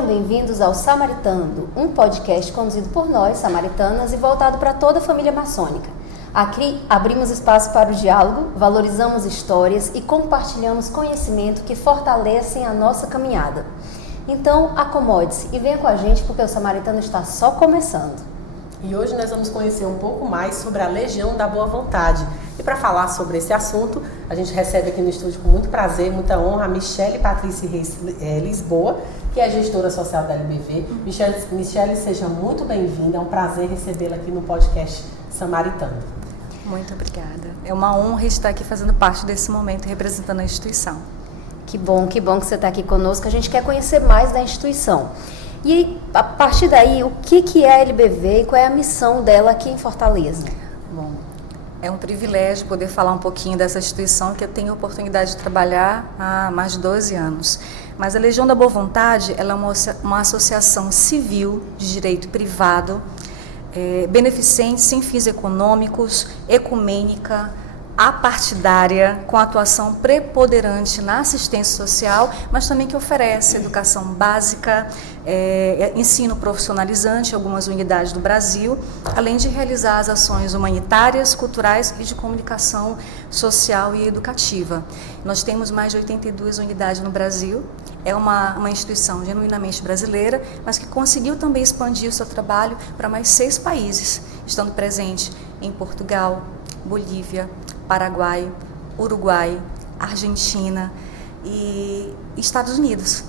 Sejam bem-vindos ao Samaritando, um podcast conduzido por nós, samaritanas, e voltado para toda a família maçônica. Aqui abrimos espaço para o diálogo, valorizamos histórias e compartilhamos conhecimento que fortalecem a nossa caminhada. Então, acomode-se e venha com a gente porque o Samaritano está só começando. E hoje nós vamos conhecer um pouco mais sobre a Legião da Boa Vontade. E para falar sobre esse assunto, a gente recebe aqui no estúdio com muito prazer, muita honra, a Michele Patrícia Reis Lisboa, que é gestora social da LBV. Michele, seja muito bem-vinda, é um prazer recebê-la aqui no podcast Samaritano. Muito obrigada. É uma honra estar aqui fazendo parte desse momento, representando a instituição. Que bom que você está aqui conosco. A gente quer conhecer mais da instituição. E a partir daí, o que é a LBV e qual é a missão dela aqui em Fortaleza? Bom, é um privilégio poder falar um pouquinho dessa instituição que eu tenho a oportunidade de trabalhar há mais de 12 anos. Mas a Legião da Boa Vontade, ela é uma associação civil de direito privado, beneficente, sem fins econômicos, ecumênica, apartidária, com atuação preponderante na assistência social, mas também que oferece educação básica, ensino profissionalizante em algumas unidades do Brasil, além de realizar as ações humanitárias, culturais e de comunicação social e educativa. Nós temos mais de 82 unidades no Brasil, é uma instituição genuinamente brasileira, mas que conseguiu também expandir o seu trabalho para mais 6 países, estando presente em Portugal, Bolívia, Paraguai, Uruguai, Argentina e Estados Unidos.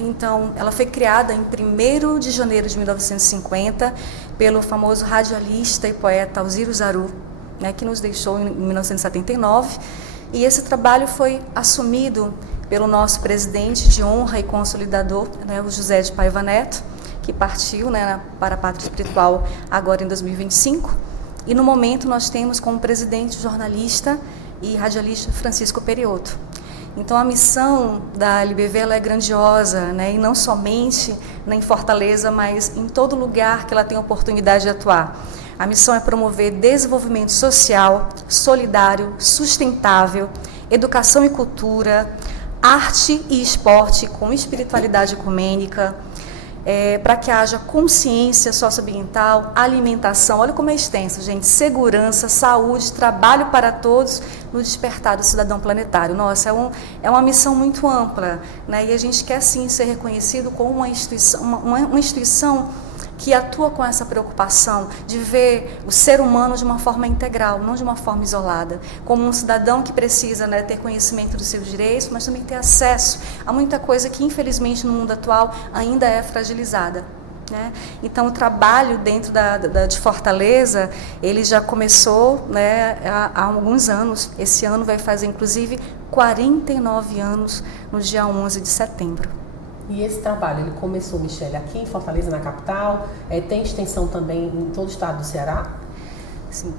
Então, ela foi criada em 1º de janeiro de 1950 pelo famoso radialista e poeta Alziro Zaru, que nos deixou em 1979. E esse trabalho foi assumido pelo nosso presidente de honra e consolidador, o José de Paiva Neto, que partiu para a pátria espiritual agora em 2025. E no momento nós temos como presidente o jornalista e radialista Francisco Perioto. Então a missão da LBV ela é grandiosa, e não somente em Fortaleza, mas em todo lugar que ela tem a oportunidade de atuar. A missão é promover desenvolvimento social, solidário, sustentável, educação e cultura, arte e esporte com espiritualidade ecumênica, para que haja consciência socioambiental, alimentação, olha como é extenso, gente, segurança, saúde, trabalho para todos no despertar do cidadão planetário. Nossa, é uma missão muito ampla, e a gente quer sim ser reconhecido como uma instituição que atua com essa preocupação de ver o ser humano de uma forma integral, não de uma forma isolada, como um cidadão que precisa ter conhecimento dos seus direitos, mas também ter acesso a muita coisa que, infelizmente, no mundo atual ainda é fragilizada. Então, o trabalho dentro de Fortaleza, ele já começou há alguns anos. Esse ano vai fazer, inclusive, 49 anos, no dia 11 de setembro. E esse trabalho, ele começou, Michele, aqui em Fortaleza, na capital, tem extensão também em todo o estado do Ceará? Sim.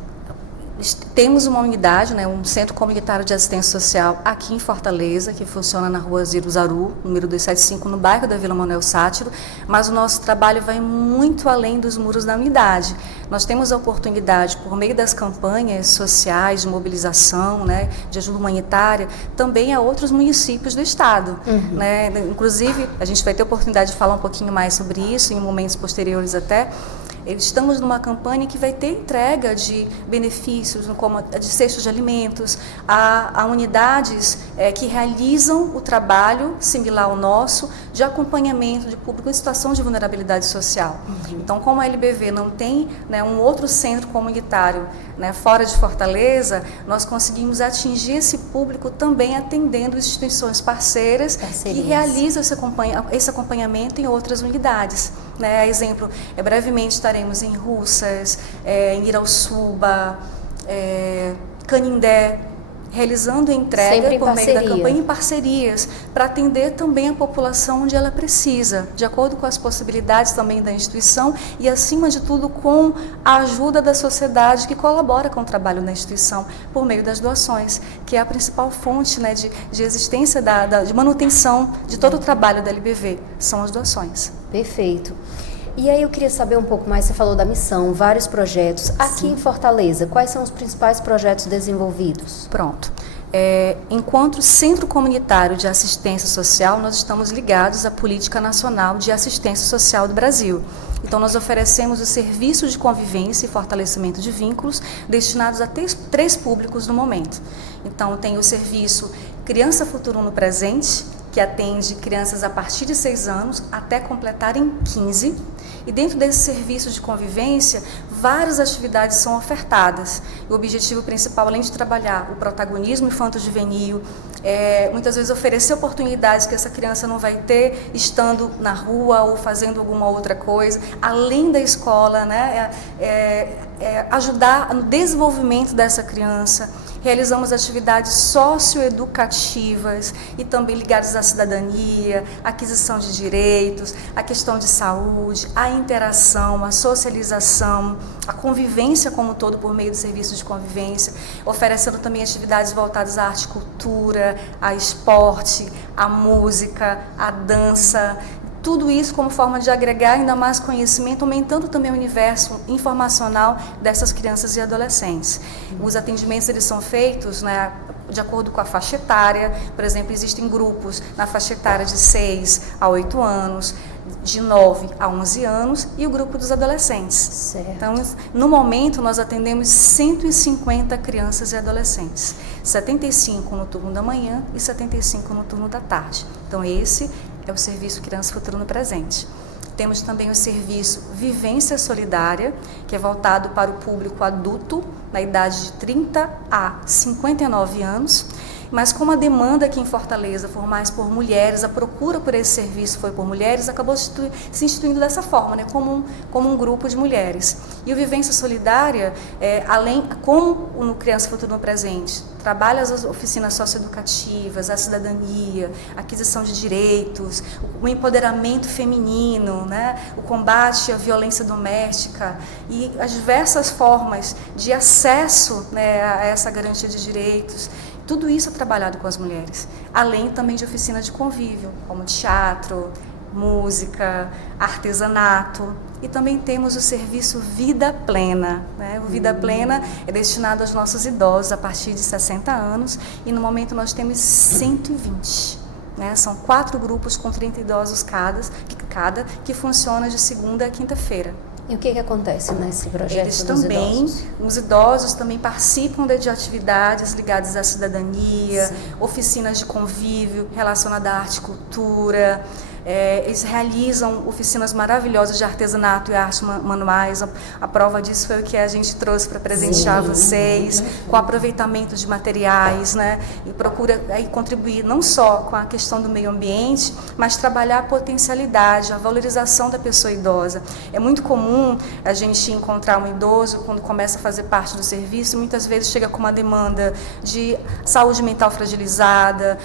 Temos uma unidade, um centro comunitário de assistência social aqui em Fortaleza, que funciona na rua Alziro Zaru, número 275, no bairro da Vila Manuel Sátiro, mas o nosso trabalho vai muito além dos muros da unidade. Nós temos a oportunidade, por meio das campanhas sociais de mobilização, de ajuda humanitária, também a outros municípios do estado. Inclusive, a gente vai ter a oportunidade de falar um pouquinho mais sobre isso em momentos posteriores até. Estamos numa campanha que vai ter entrega de benefícios, como de cestos de alimentos, a unidades que realizam o trabalho similar ao nosso de acompanhamento de público em situação de vulnerabilidade social. Então, como a LBV não tem um outro centro comunitário fora de Fortaleza, nós conseguimos atingir esse público também atendendo instituições parceiras que realizam esse acompanhamento em outras unidades. Exemplo, brevemente estaremos em Russas, em Irauçuba, Canindé, realizando entrega por meio da campanha em parcerias, para atender também a população onde ela precisa, de acordo com as possibilidades também da instituição e, acima de tudo, com a ajuda da sociedade que colabora com o trabalho da instituição por meio das doações, que é a principal fonte de existência, de manutenção de todo o trabalho da LBV, são as doações. Perfeito. E aí eu queria saber um pouco mais, você falou da missão, vários projetos. Aqui em Fortaleza, quais são os principais projetos desenvolvidos? Pronto. Enquanto Centro Comunitário de Assistência Social, nós estamos ligados à Política Nacional de Assistência Social do Brasil. Então, nós oferecemos o serviço de convivência e fortalecimento de vínculos destinados a três públicos no momento. Então, tem o serviço Criança Futuro no Presente, que atende crianças a partir de 6 anos até completarem 15. E dentro desse serviço de convivência, várias atividades são ofertadas. O objetivo principal, além de trabalhar o protagonismo infanto-juvenil, muitas vezes oferecer oportunidades que essa criança não vai ter estando na rua ou fazendo alguma outra coisa, além da escola, né? Ajudar no desenvolvimento dessa criança. Realizamos atividades socioeducativas e também ligadas à cidadania, aquisição de direitos, a questão de saúde, a interação, a socialização, a convivência como um todo por meio do serviço de convivência, oferecendo também atividades voltadas à arte e cultura, a esporte, à música, à dança. Tudo isso como forma de agregar ainda mais conhecimento, aumentando também o universo informacional dessas crianças e adolescentes. Os atendimentos eles são feitos, né, de acordo com a faixa etária. Por exemplo, existem grupos na faixa etária de 6 a 8 anos, de 9 a 11 anos e o grupo dos adolescentes. Certo. Então, no momento, nós atendemos 150 crianças e adolescentes, 75 no turno da manhã e 75 no turno da tarde. Então, esse é o serviço Criança Futuro no Presente. Temos também o serviço Vivência Solidária, que é voltado para o público adulto, na idade de 30 a 59 anos, mas como a demanda aqui em Fortaleza foi mais por mulheres, a procura por esse serviço foi por mulheres, acabou se instituindo dessa forma, né, como um grupo de mulheres. E o Vivência Solidária, como no Criança Futuro no Presente, trabalha as oficinas socioeducativas, a cidadania, a aquisição de direitos, o empoderamento feminino, né, o combate à violência doméstica e as diversas formas de acesso, né, a essa garantia de direitos. Tudo isso é trabalhado com as mulheres, além também de oficinas de convívio, como teatro, música, artesanato. E também temos o serviço Vida Plena, né? O Vida Plena é destinado aos nossos idosos a partir de 60 anos e no momento nós temos 120. Né? São 4 grupos com 30 idosos cada, que funciona de segunda a quinta-feira. E o que acontece nesse projeto Eles dos também, idosos? os idosos também participam de atividades ligadas à cidadania, sim, oficinas de convívio relacionadas à arte e cultura. Eles realizam oficinas maravilhosas de artesanato e artes manuais. A prova disso foi o que a gente trouxe para presentear vocês, com aproveitamento de materiais, né? E procura aí contribuir não só com a questão do meio ambiente, mas trabalhar a potencialidade, a valorização da pessoa idosa. É muito comum a gente encontrar um idoso, quando começa a fazer parte do serviço, muitas vezes chega com uma demanda de saúde mental fragilizada,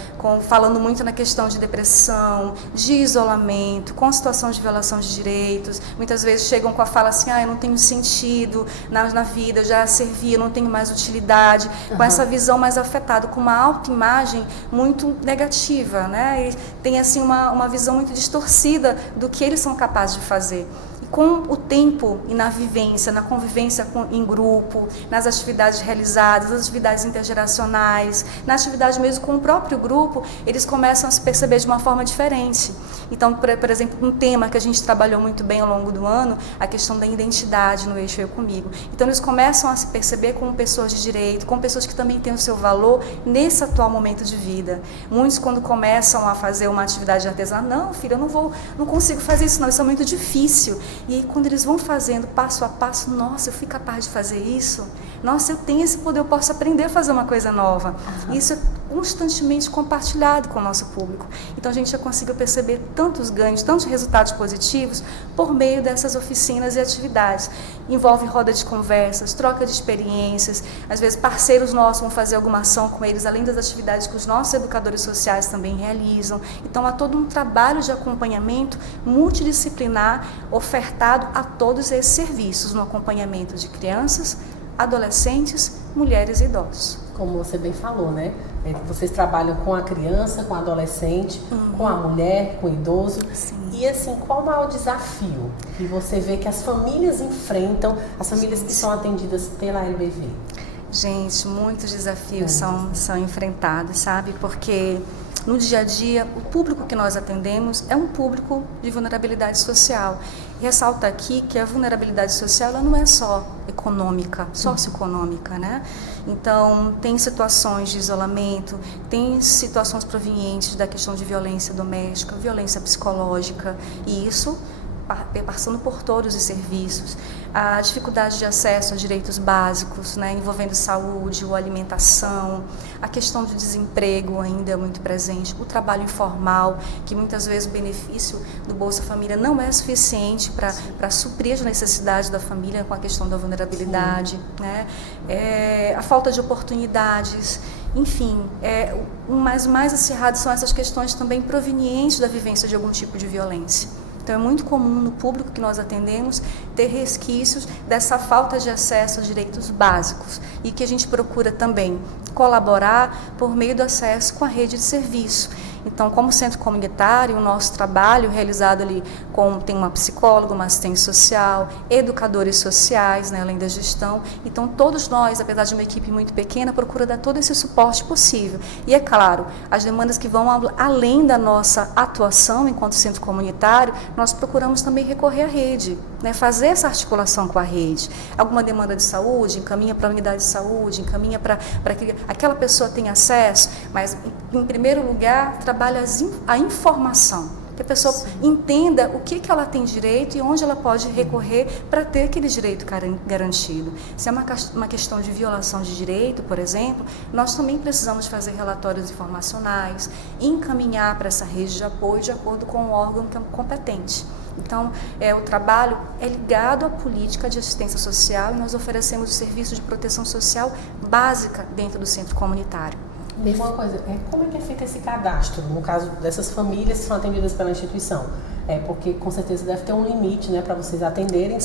falando muito na questão de depressão, de isolamento, com situação de violação de direitos. Muitas vezes chegam com a fala assim, eu não tenho sentido na vida, eu já servi, eu não tenho mais utilidade, com essa visão mais afetada, com uma autoimagem muito negativa, né? E tem assim uma visão muito distorcida do que eles são capazes de fazer. Com o tempo e na vivência, na convivência em grupo, nas atividades realizadas, nas atividades intergeracionais, na atividade mesmo com o próprio grupo, eles começam a se perceber de uma forma diferente. Então, por exemplo, um tema que a gente trabalhou muito bem ao longo do ano, a questão da identidade no eixo Eu Comigo. Então, eles começam a se perceber como pessoas de direito, como pessoas que também têm o seu valor nesse atual momento de vida. Muitos, quando começam a fazer uma atividade artesanal, não, filha, eu não consigo fazer isso não, isso é muito difícil. E aí, quando eles vão fazendo passo a passo, nossa, eu fui capaz de fazer isso? Nossa, eu tenho esse poder, eu posso aprender a fazer uma coisa nova. Isso é constantemente compartilhado com o nosso público. Então, a gente já conseguiu perceber tantos ganhos, tantos resultados positivos por meio dessas oficinas e atividades. Envolve roda de conversas, troca de experiências, às vezes parceiros nossos vão fazer alguma ação com eles, além das atividades que os nossos educadores sociais também realizam. Então, há todo um trabalho de acompanhamento multidisciplinar ofertado a todos esses serviços no acompanhamento de crianças, adolescentes, mulheres e idosos. Como você bem falou, né? Vocês trabalham com a criança, com a adolescente, com a mulher, com o idoso. Sim. E assim, qual o maior desafio que você vê que as famílias enfrentam, as famílias que são atendidas pela LBV? Gente, muitos desafios são enfrentados, sabe? Porque no dia a dia, o público que nós atendemos é um público de vulnerabilidade social. Ressalta aqui que a vulnerabilidade social ela não é só econômica, socioeconômica, né? Então, tem situações de isolamento, tem situações provenientes da questão de violência doméstica, violência psicológica, e isso passando por todos os serviços, a dificuldade de acesso a direitos básicos, né, envolvendo saúde ou alimentação, a questão do desemprego ainda é muito presente, o trabalho informal, que muitas vezes o benefício do Bolsa Família não é suficiente para suprir as necessidades da família com a questão da vulnerabilidade, né, a falta de oportunidades. Enfim, o mais acirrado são essas questões também provenientes da vivência de algum tipo de violência. Então, é muito comum no público que nós atendemos ter resquícios dessa falta de acesso a direitos básicos e que a gente procura também colaborar por meio do acesso com a rede de serviço. Então, como centro comunitário, o nosso trabalho realizado ali tem uma psicóloga, uma assistente social, educadores sociais, né, além da gestão. Então, todos nós, apesar de uma equipe muito pequena, procura dar todo esse suporte possível. E, é claro, as demandas que vão além da nossa atuação enquanto centro comunitário, nós procuramos também recorrer à rede, né, fazer essa articulação com a rede. Alguma demanda de saúde, encaminha para a unidade de saúde, encaminha para que aquela pessoa tenha acesso, mas, em primeiro lugar, trabalha a informação, que a pessoa entenda o que ela tem direito e onde ela pode recorrer para ter aquele direito garantido. Se é uma questão de violação de direito, por exemplo, nós também precisamos fazer relatórios informacionais, encaminhar para essa rede de apoio de acordo com o órgão competente. Então, o trabalho é ligado à política de assistência social e nós oferecemos o serviço de proteção social básica dentro do centro comunitário. Mesma coisa, como é que é feito esse cadastro, no caso dessas famílias que são atendidas pela instituição? Porque com certeza deve ter um limite, né, para vocês atenderem,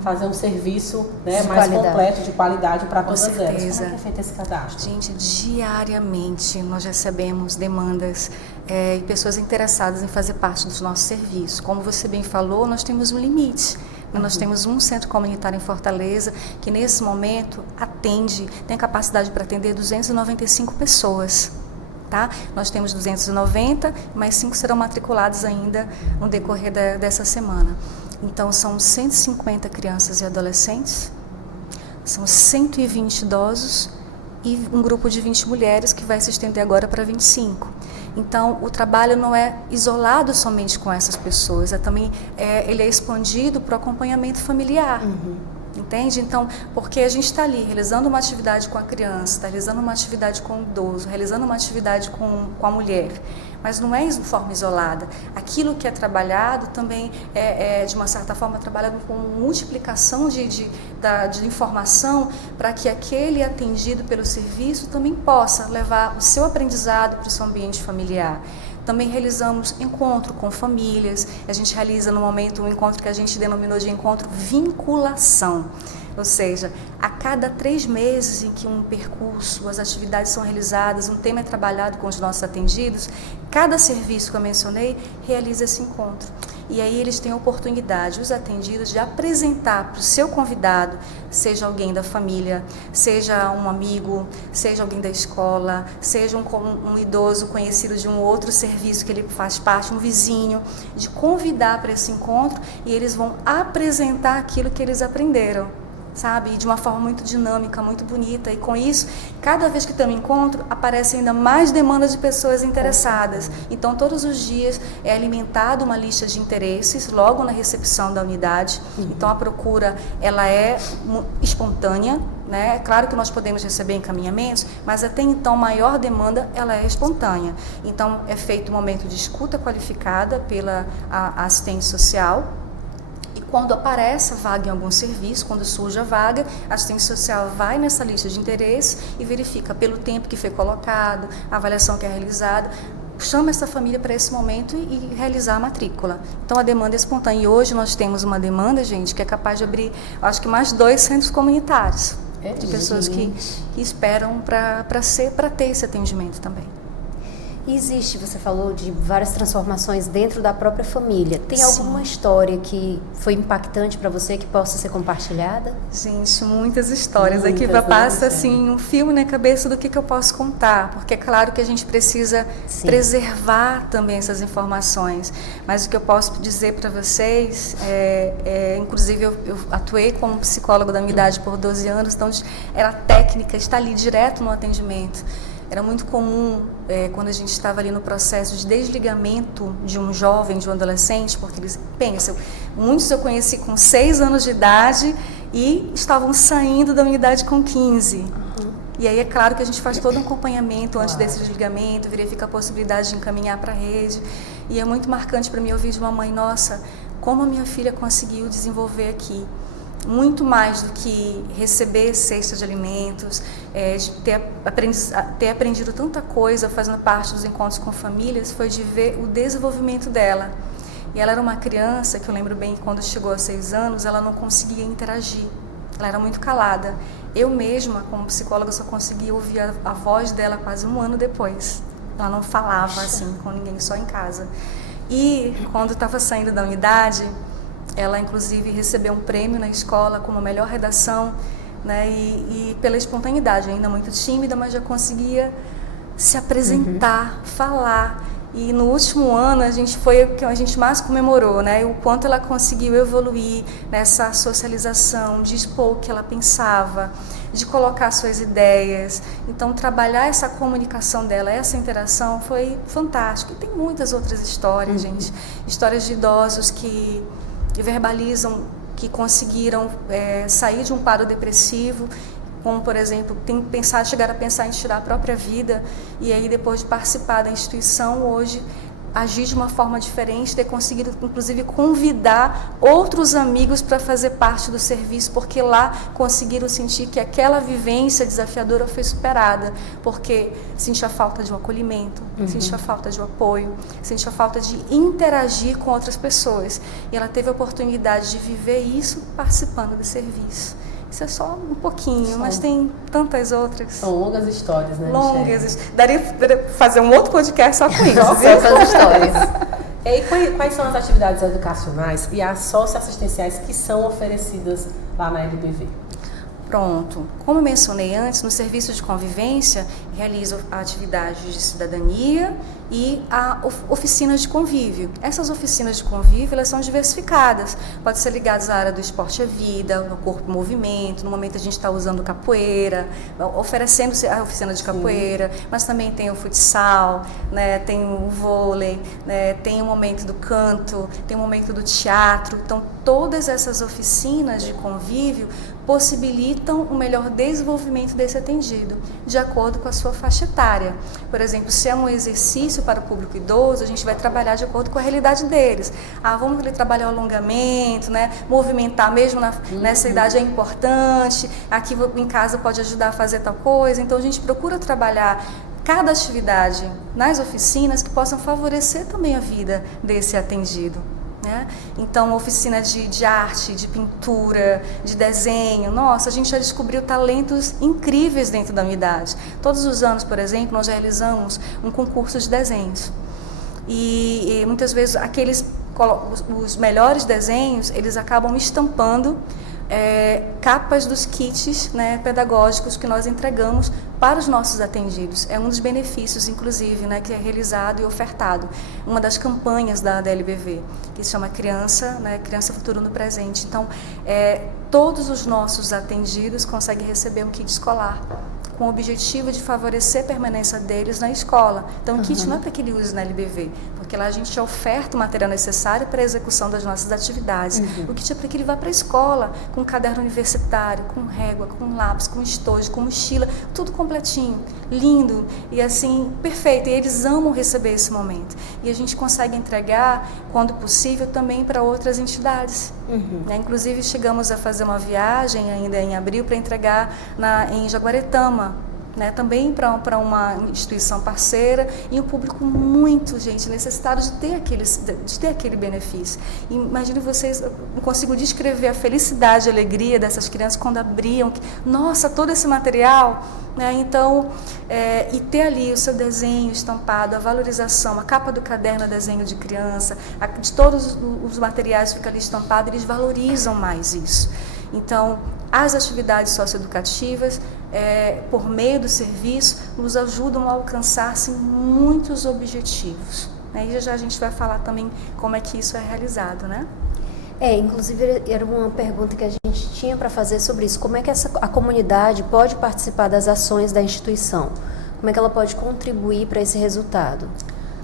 fazer um serviço, né, mais completo, de qualidade para todas elas. Como é que é feito esse cadastro? Gente, diariamente nós recebemos demandas e pessoas interessadas em fazer parte dos nossos serviços. Como você bem falou, nós temos um limite. Nós temos um centro comunitário em Fortaleza que, nesse momento, tem capacidade para atender 295 pessoas. Tá? Nós temos 290, mas 5 serão matriculados ainda no decorrer dessa semana. Então, são 150 crianças e adolescentes, são 120 idosos e um grupo de 20 mulheres que vai se estender agora para 25. Então, o trabalho não é isolado somente com essas pessoas, ele é expandido para o acompanhamento familiar. Entende? Então, porque a gente está ali realizando uma atividade com a criança, está realizando uma atividade com o idoso, realizando uma atividade com a mulher, mas não é de forma isolada. Aquilo que é trabalhado também de uma certa forma, trabalhado com multiplicação de informação para que aquele atendido pelo serviço também possa levar o seu aprendizado para o seu ambiente familiar. Também realizamos encontro com famílias, a gente realiza no momento um encontro que a gente denominou de encontro vinculação, ou seja, a cada 3 meses em que um percurso, as atividades são realizadas, um tema é trabalhado com os nossos atendidos, cada serviço que eu mencionei realiza esse encontro. E aí eles têm a oportunidade, os atendidos, de apresentar para o seu convidado, seja alguém da família, seja um amigo, seja alguém da escola, seja um idoso conhecido de um outro serviço que ele faz parte, um vizinho, de convidar para esse encontro e eles vão apresentar aquilo que eles aprenderam, sabe? De uma forma muito dinâmica, muito bonita. E com isso, cada vez que tem um encontro, aparecem ainda mais demandas de pessoas interessadas. Então, todos os dias é alimentada uma lista de interesses logo na recepção da unidade. Então, a procura ela é espontânea, né? Claro que nós podemos receber encaminhamentos, mas até então, maior demanda ela é espontânea. Então, é feito um momento de escuta qualificada pela assistente social. Quando aparece a vaga em algum serviço, quando surge a vaga, a assistente social vai nessa lista de interesse e verifica pelo tempo que foi colocado, a avaliação que é realizada, chama essa família para esse momento e realizar a matrícula. Então, a demanda é espontânea. E hoje nós temos uma demanda, gente, que é capaz de abrir, acho que mais 2 centros comunitários, de pessoas que esperam para ter esse atendimento também. Existe, você falou de várias transformações dentro da própria família. Tem Sim. alguma história que foi impactante para você que possa ser compartilhada? Gente, muitas histórias. Muitas, Aqui né, passa Michele? assim um filme na cabeça do que eu posso contar, porque é claro que a gente precisa Sim. preservar também essas informações. Mas o que eu posso dizer para vocês inclusive eu atuei como psicóloga da minha idade por 12 anos, então era técnica, estar ali direto no atendimento. Era muito comum, quando a gente estava ali no processo de desligamento de um jovem, de um adolescente, porque eles pensam, muitos eu conheci com 6 anos de idade e estavam saindo da unidade com 15. Uhum. E aí é claro que a gente faz todo um acompanhamento antes Claro. desse desligamento, verifica a possibilidade de encaminhar para a rede. E é muito marcante para mim ouvir de uma mãe, nossa, como a minha filha conseguiu desenvolver aqui. Muito mais do que receber cesta de alimentos, de ter aprendido tanta coisa fazendo parte dos encontros com famílias, foi de ver o desenvolvimento dela. E ela era uma criança que eu lembro bem que quando chegou a 6 anos, ela não conseguia interagir, ela era muito calada. Eu mesma, como psicóloga, só conseguia ouvir a voz dela quase 1 ano depois. Ela não falava assim com ninguém, só em casa. E quando estava saindo da unidade, ela, inclusive, recebeu um prêmio na escola como a melhor redação, né? E pela espontaneidade, ainda muito tímida, mas já conseguia se apresentar, falar. E no último ano, foi o que a gente mais comemorou, né? O quanto ela conseguiu evoluir nessa socialização, de expor o que ela pensava, de colocar suas ideias. Então, trabalhar essa comunicação dela, essa interação, foi fantástico. E tem muitas outras histórias, gente. Histórias de idosos que verbalizam que conseguiram sair de um quadro depressivo, como, por exemplo, chegar a pensar em tirar a própria vida, e aí depois de participar da instituição, hoje agir de uma forma diferente, ter conseguido, inclusive, convidar outros amigos para fazer parte do serviço, porque lá conseguiram sentir que aquela vivência desafiadora foi superada, porque sentia falta de um acolhimento, sentia falta de um apoio, sentia falta de interagir com outras pessoas. E ela teve a oportunidade de viver isso participando do serviço. Isso é só um pouquinho, mas tem tantas outras. São longas histórias, né, Longas. Daria para fazer um outro podcast só com isso. Essas histórias. E quais são as atividades educacionais e as socioassistenciais que são oferecidas lá na LBV? Pronto. Como eu mencionei antes, no serviço de convivência, realizo atividades de cidadania e oficinas de convívio. Essas oficinas de convívio, elas são diversificadas. Pode ser ligadas à área do esporte à vida, no corpo em movimento. No momento a gente está usando capoeira, oferecendo a oficina de capoeira, mas também tem o futsal, né, tem o vôlei, né, tem o momento do canto, tem o momento do teatro. Então, todas essas oficinas de convívio possibilitam o melhor desenvolvimento desse atendido, de acordo com a sua faixa etária. Por exemplo, se é um exercício para o público idoso, a gente vai trabalhar de acordo com a realidade deles. Vamos trabalhar o alongamento, né? Movimentar mesmo nessa idade é importante, aqui em casa pode ajudar a fazer tal coisa. Então, a gente procura trabalhar cada atividade nas oficinas que possam favorecer também a vida desse atendido. Né? Então, oficina de arte, de pintura, de desenho. Nossa, a gente já descobriu talentos incríveis dentro da unidade. Todos os anos, por exemplo, nós realizamos um concurso de desenhos. E muitas vezes os melhores desenhos, eles acabam estampando capas dos kits, né, pedagógicos que nós entregamos para os nossos atendidos. É um dos benefícios, inclusive, né, que é realizado e ofertado. Uma das campanhas da LBV, que se chama Criança, né, Criança Futuro no Presente. Então, todos os nossos atendidos conseguem receber um kit escolar, com o objetivo de favorecer a permanência deles na escola. Então, o kit não é para que ele use na LBV, porque lá a gente oferta o material necessário para a execução das nossas atividades. O kit é para que ele vá para a escola, com caderno universitário, com régua, com lápis, com estojo, com mochila, tudo completinho, lindo e assim, perfeito. E eles amam receber esse momento. E a gente consegue entregar, quando possível, também para outras entidades. Né? Inclusive, chegamos a fazer uma viagem ainda em abril para entregar em Jaguaretama, né, também para uma instituição parceira, e um público muito, gente, necessitado de ter aquele benefício. Imagine vocês, eu não consigo descrever a felicidade, a alegria dessas crianças quando abriam, nossa, todo esse material, né, então, e ter ali o seu desenho estampado, a valorização, a capa do caderno, desenho de criança, de todos os materiais que ficam ali estampados, eles valorizam mais isso. Então, as atividades socioeducativas, por meio do serviço, nos ajudam a alcançar assim, muitos objetivos. Né? E já a gente vai falar também como é que isso é realizado, né? Inclusive era uma pergunta que a gente tinha para fazer sobre isso. Como é que a comunidade pode participar das ações da instituição? Como é que ela pode contribuir para esse resultado?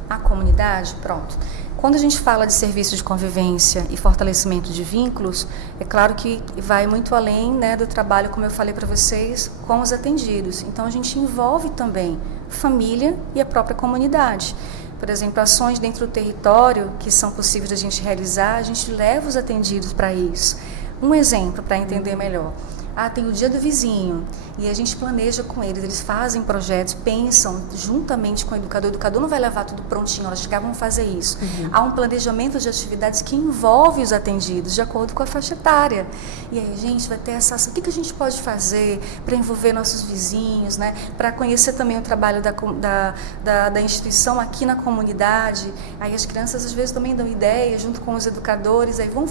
A comunidade, pronto. Quando a gente fala de serviço de convivência e fortalecimento de vínculos, é claro que vai muito além, né, do trabalho, como eu falei para vocês, com os atendidos. Então, a gente envolve também família e a própria comunidade. Por exemplo, ações dentro do território que são possíveis de a gente realizar, a gente leva os atendidos para isso. Um exemplo para entender melhor. Tem o dia do vizinho e a gente planeja com eles fazem projetos, pensam juntamente com o educador não vai levar tudo prontinho, elas chegar, vão fazer isso. Há um planejamento de atividades que envolve os atendidos de acordo com a faixa etária. E aí a gente vai ter essa ação, o que a gente pode fazer para envolver nossos vizinhos, né? Para conhecer também o trabalho da instituição aqui na comunidade. Aí as crianças às vezes também dão ideias junto com os educadores, aí vamos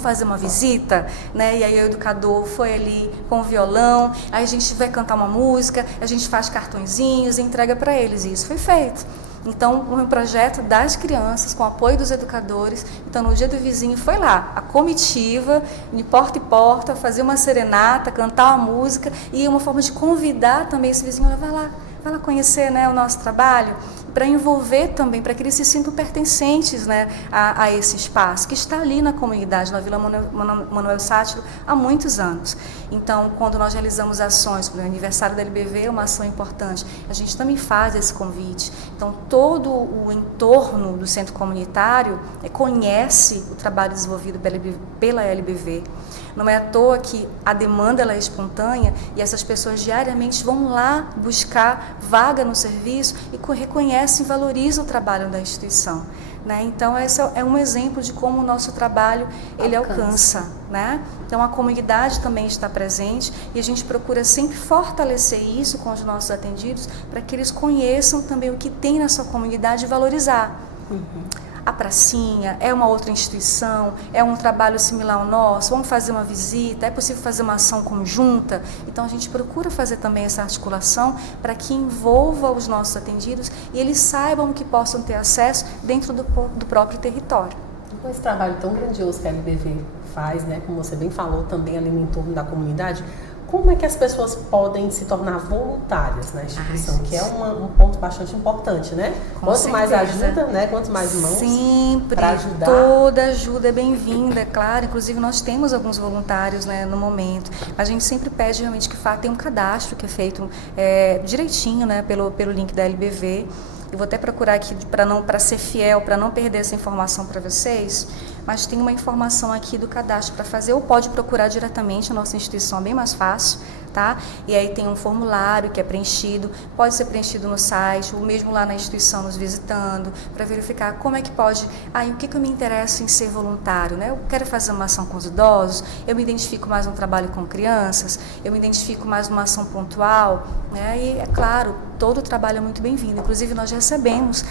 fazer uma visita, né? E aí o educador foi ali com o violão, aí a gente vai cantar uma música, a gente faz cartõezinhos e entrega para eles, e isso foi feito. Então, um projeto das crianças, com o apoio dos educadores. Então, no dia do vizinho, foi lá, a comitiva, de porta em porta, fazer uma serenata, cantar uma música, e uma forma de convidar também esse vizinho, vai lá conhecer, né, o nosso trabalho, para envolver também, para que eles se sintam pertencentes, né, a esse espaço, que está ali na comunidade, na Vila Manuel Sátiro, há muitos anos. Então, quando nós realizamos ações, como o aniversário da LBV é uma ação importante, a gente também faz esse convite. Então, todo o entorno do centro comunitário conhece o trabalho desenvolvido pela LBV. Não é à toa que a demanda ela é espontânea e essas pessoas diariamente vão lá buscar vaga no serviço e reconhecem e valorizam o trabalho da instituição. Né? Então, esse é um exemplo de como o nosso trabalho ele alcança. Né? Então, a comunidade também está presente e a gente procura sempre fortalecer isso com os nossos atendidos para que eles conheçam também o que tem na sua comunidade e valorizar. A pracinha é uma outra instituição, é um trabalho similar ao nosso, vamos fazer uma visita, é possível fazer uma ação conjunta. Então a gente procura fazer também essa articulação para que envolva os nossos atendidos e eles saibam que possam ter acesso dentro do próprio território. Com esse trabalho tão grandioso que a LBV faz, né, como você bem falou, também ali no entorno da comunidade, como é que as pessoas podem se tornar voluntárias na instituição, que é um ponto bastante importante, né? Quanto mais ajuda, né? Quanto mais mãos para ajudar. Toda ajuda é bem-vinda, é claro. Inclusive, nós temos alguns voluntários, né, no momento. A gente sempre pede realmente que tem um cadastro que é feito direitinho, né, pelo link da LBV. Eu vou até procurar aqui para ser fiel, para não perder essa informação para vocês, mas tem uma informação aqui do cadastro para fazer, ou pode procurar diretamente a nossa instituição, é bem mais fácil, tá? E aí tem um formulário que é preenchido, pode ser preenchido no site, ou mesmo lá na instituição nos visitando, para verificar como é que pode, o que eu me interesso em ser voluntário, né? Eu quero fazer uma ação com os idosos, eu me identifico mais no trabalho com crianças, eu me identifico mais numa ação pontual, né? E é claro, todo o trabalho é muito bem-vindo. Inclusive, nós recebemos,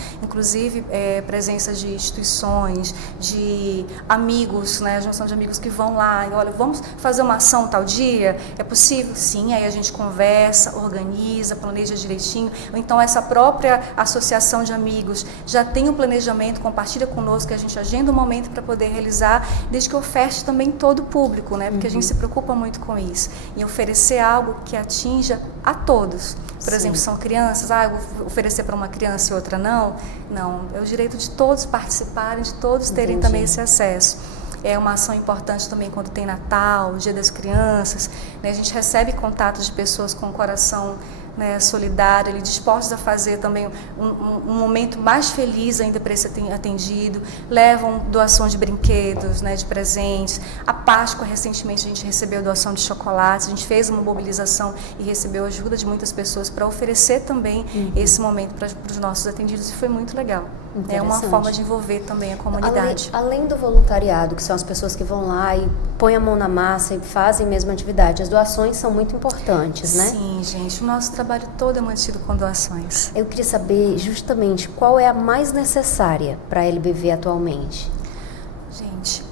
presença de instituições, de amigos, né? A junção de amigos que vão lá e, olha, vamos fazer uma ação tal dia? É possível? Sim, aí a gente conversa, organiza, planeja direitinho. Ou então, essa própria associação de amigos já tem um planejamento, compartilha conosco, que a gente agenda um momento para poder realizar, desde que oferte também todo o público, né? Porque a gente se preocupa muito com isso, em oferecer algo que atinja a todos. Por exemplo, são crianças, eu vou oferecer para uma criança e outra não? Não, é o direito de todos participarem, de todos terem também esse acesso. É uma ação importante também quando tem Natal, Dia das Crianças, né? A gente recebe contatos de pessoas com o coração né, solidário, ali dispostos a fazer também um momento mais feliz ainda para esse atendido, levam doação de brinquedos, né, de presentes. A Páscoa, recentemente, a gente recebeu doação de chocolates, a gente fez uma mobilização e recebeu ajuda de muitas pessoas para oferecer também esse momento para os nossos atendidos, e foi muito legal. É uma forma de envolver também a comunidade. Além do voluntariado, que são as pessoas que vão lá e põem a mão na massa e fazem mesmo a atividade, as doações são muito importantes, né? Sim, gente, o nosso trabalho todo é mantido com doações. Eu queria saber justamente qual é a mais necessária para a LBV atualmente. Gente,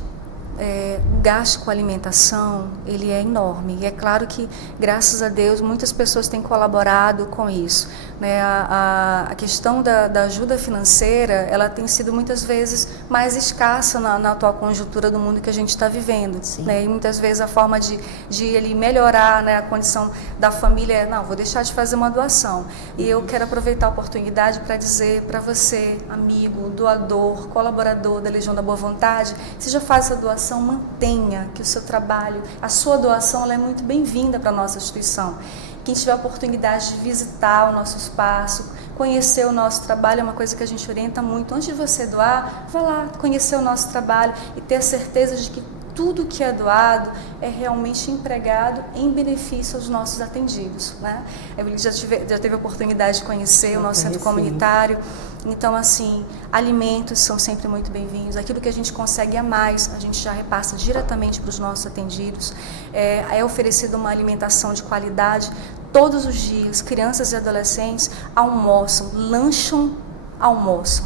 o gasto com alimentação, ele é enorme. E é claro que, graças a Deus, muitas pessoas têm colaborado com isso, né? A questão da ajuda financeira, ela tem sido muitas vezes mais escassa na atual conjuntura do mundo que a gente está vivendo, né? E muitas vezes a forma de ele melhorar, né, a condição da família é, não, vou deixar de fazer uma doação. E eu quero aproveitar a oportunidade para dizer para você, amigo, doador, colaborador da Legião da Boa Vontade, se já faz essa doação, mantenha que o seu trabalho, a sua doação, ela é muito bem-vinda para a nossa instituição. Quem tiver a oportunidade de visitar o nosso espaço, conhecer o nosso trabalho, é uma coisa que a gente orienta muito. Antes de você doar, vá lá conhecer o nosso trabalho e ter a certeza de que tudo que é doado é realmente empregado em benefício aos nossos atendidos, né? Eu já teve a oportunidade de conhecer o nosso centro comunitário. Então, assim, alimentos são sempre muito bem-vindos. Aquilo que a gente consegue a mais, a gente já repassa diretamente para os nossos atendidos. É oferecida uma alimentação de qualidade todos os dias. Crianças e adolescentes almoçam, lancham, almoçam,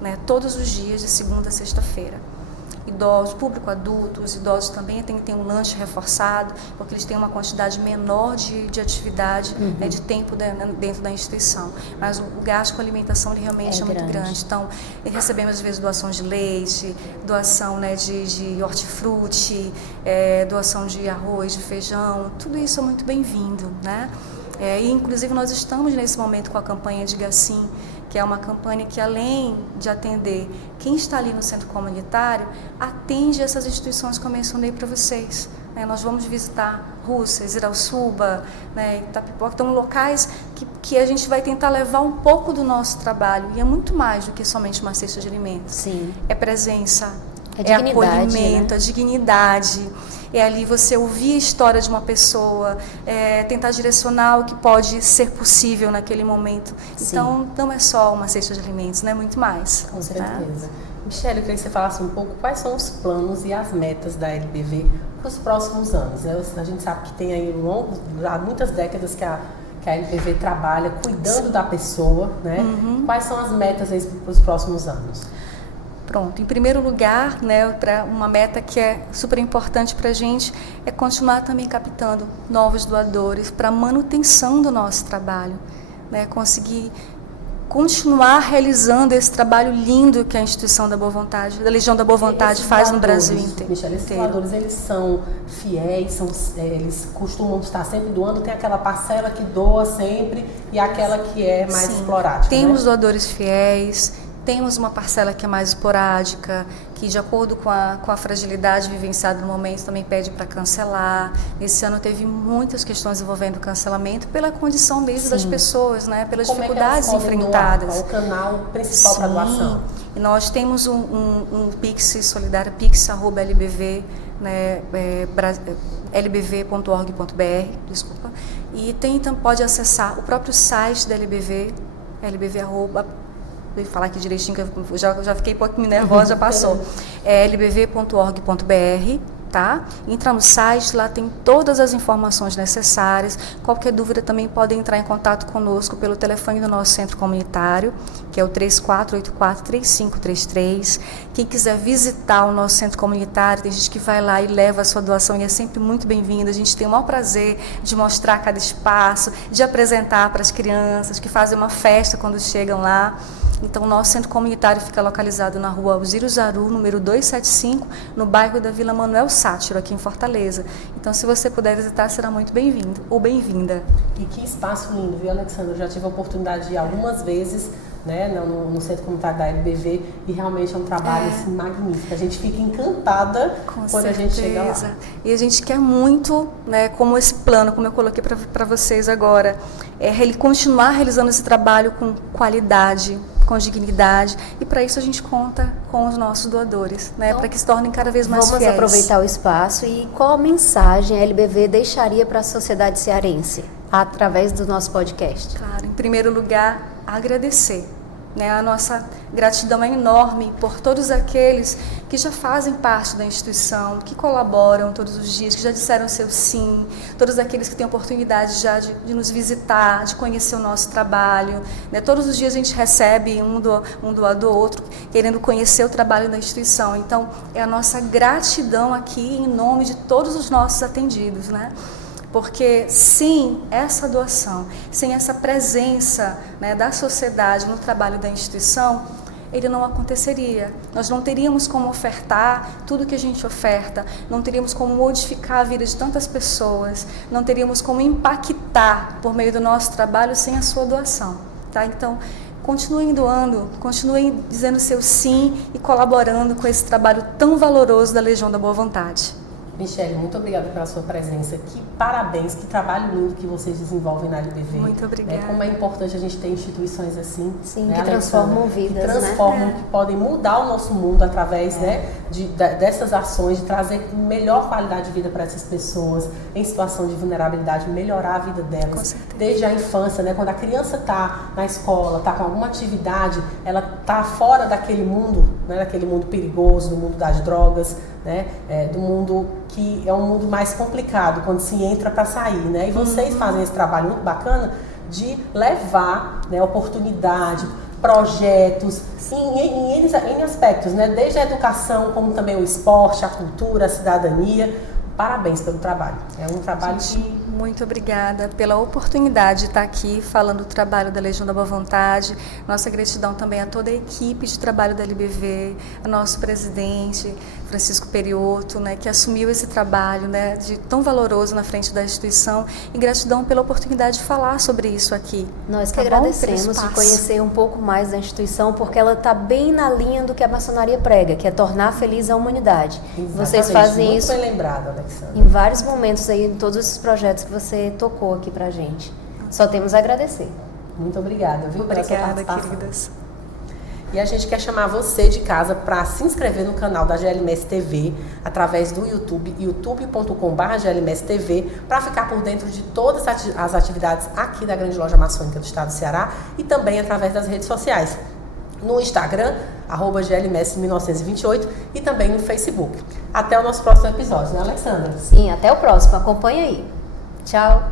né? Todos os dias, de segunda a sexta-feira. Idosos, público adulto, os idosos também têm que ter um lanche reforçado, porque eles têm uma quantidade menor de atividade, né, de tempo dentro da instituição. Mas o gasto com alimentação ele realmente é muito grande. Então, recebemos às vezes doação de leite, doação, né, de hortifruti, doação de arroz, de feijão, tudo isso é muito bem-vindo, né? E inclusive nós estamos nesse momento com a campanha Diga Sim, que é uma campanha que, além de atender quem está ali no centro comunitário, atende essas instituições que eu mencionei para vocês. Nós vamos visitar Russas, Irauçuba, né, Itapipoca, então locais que a gente vai tentar levar um pouco do nosso trabalho, e é muito mais do que somente uma cesta de alimentos. Sim. É presença, é acolhimento, né? é dignidade. É ali você ouvir a história de uma pessoa, tentar direcionar o que pode ser possível naquele momento. Sim. Então, não é só uma cesta de alimentos, né? Muito mais. Com certeza. Michele, eu queria que você falasse um pouco quais são os planos e as metas da LBV para os próximos anos, né? A gente sabe que tem aí há muitas décadas que a LBV trabalha cuidando da pessoa, né? Quais são as metas aí para os próximos anos? Pronto, em primeiro lugar, né, para uma meta que é super importante para a gente, é continuar também captando novos doadores para a manutenção do nosso trabalho, né, conseguir continuar realizando esse trabalho lindo que a instituição da Boa Vontade, da Legião da Boa Vontade faz no Brasil inteiro. Michele, esses doadores, eles são fiéis, eles costumam estar sempre doando, tem aquela parcela que doa sempre e aquela que é mais esporádica. Temos, né? doadores fiéis. Temos uma parcela que é mais esporádica, que de acordo com a fragilidade vivenciada no momento também pede para cancelar. Esse ano teve muitas questões envolvendo cancelamento pela condição mesmo das pessoas, né? Pelas dificuldades enfrentadas. Qual o canal principal para doação? E nós temos um Pix solidário, pix@lbv, né, lbv.org.br, desculpa. E então pode acessar o próprio site da LBV, lbv. Vou falar aqui direitinho, que eu já fiquei um pouquinho nervosa, já passou. É lbv.org.br, tá? Entra no site, lá tem todas as informações necessárias. Qualquer dúvida também pode entrar em contato conosco pelo telefone do nosso centro comunitário, que é o 3484-3533. Quem quiser visitar o nosso centro comunitário, tem gente que vai lá e leva a sua doação e é sempre muito bem-vindo. A gente tem o maior prazer de mostrar cada espaço, de apresentar para as crianças, que fazem uma festa quando chegam lá. Então, o nosso centro comunitário fica localizado na rua Alziro Zaru, número 275, no bairro da Vila Manuel Sátiro, aqui em Fortaleza. Então, se você puder visitar, será muito bem-vindo ou bem-vinda. E que espaço lindo, viu, Alexandra? Eu já tive a oportunidade de ir algumas vezes né, no Centro Comunitário da LBV, e realmente é um trabalho assim, magnífico. A gente fica encantada quando a gente chega lá. E a gente quer muito, né, como esse plano, como eu coloquei para vocês agora, ele continuar realizando esse trabalho com qualidade, com dignidade, e para isso a gente conta com os nossos doadores, né, então, para que se tornem cada vez mais fiéis. Vamos aproveitar o espaço. E qual a mensagem a LBV deixaria para a sociedade cearense através do nosso podcast? Claro, em primeiro lugar, agradecer. Né, a nossa gratidão é enorme por todos aqueles que já fazem parte da instituição, que colaboram todos os dias, que já disseram seu sim, todos aqueles que têm oportunidade já de nos visitar, de conhecer o nosso trabalho. Né, todos os dias a gente recebe um doador, outro, querendo conhecer o trabalho da instituição. Então, é a nossa gratidão aqui em nome de todos os nossos atendidos, né? Porque sem essa doação, sem essa presença, né, da sociedade no trabalho da instituição, ele não aconteceria. Nós não teríamos como ofertar tudo que a gente oferta, não teríamos como modificar a vida de tantas pessoas, não teríamos como impactar por meio do nosso trabalho sem a sua doação. Tá? Então, continuem doando, continuem dizendo seu sim e colaborando com esse trabalho tão valoroso da Legião da Boa Vontade. Michele, muito obrigada pela sua presença. Que parabéns, que trabalho lindo que vocês desenvolvem na LBV. Muito obrigada. Como é importante a gente ter instituições assim. Sim, né, que transformam vidas, que transformam, né? Que podem mudar o nosso mundo através né, dessas ações, de trazer melhor qualidade de vida para essas pessoas em situação de vulnerabilidade, melhorar a vida delas. Desde a infância, né, quando a criança está na escola, está com alguma atividade, ela está fora daquele mundo, né, daquele mundo perigoso, do mundo das drogas, né, do mundo que é um mundo mais complicado quando se entra para sair, né? E vocês fazem esse trabalho muito bacana de levar, né, oportunidade, projetos em aspectos, né? Desde a educação, como também o esporte, a cultura, a cidadania. Parabéns pelo trabalho. É um trabalho que... Muito obrigada pela oportunidade de estar aqui falando do trabalho da Legião da Boa Vontade. Nossa gratidão também a toda a equipe de trabalho da LBV, a nosso presidente, Francisco Periotto, né, que assumiu esse trabalho, né, de tão valoroso na frente da instituição, e gratidão pela oportunidade de falar sobre isso aqui. Nós que agradecemos de conhecer um pouco mais da instituição, porque ela está bem na linha do que a maçonaria prega, que é tornar feliz a humanidade. Exatamente. Vocês fazem muito isso bem lembrado, Alexandra, em vários momentos aí, em todos esses projetos que você tocou aqui pra gente. Só temos a agradecer. Muito obrigada, viu, pela sua participação. Queridas. E a gente quer chamar você de casa para se inscrever no canal da GLMS TV através do YouTube, youtube.com/GLMS TV, para ficar por dentro de todas as atividades aqui da Grande Loja Maçônica do Estado do Ceará, e também através das redes sociais. No Instagram, @GLMS1928, e também no Facebook. Até o nosso próximo episódio, né, Alexandra? Sim, até o próximo. Acompanha aí. Tchau.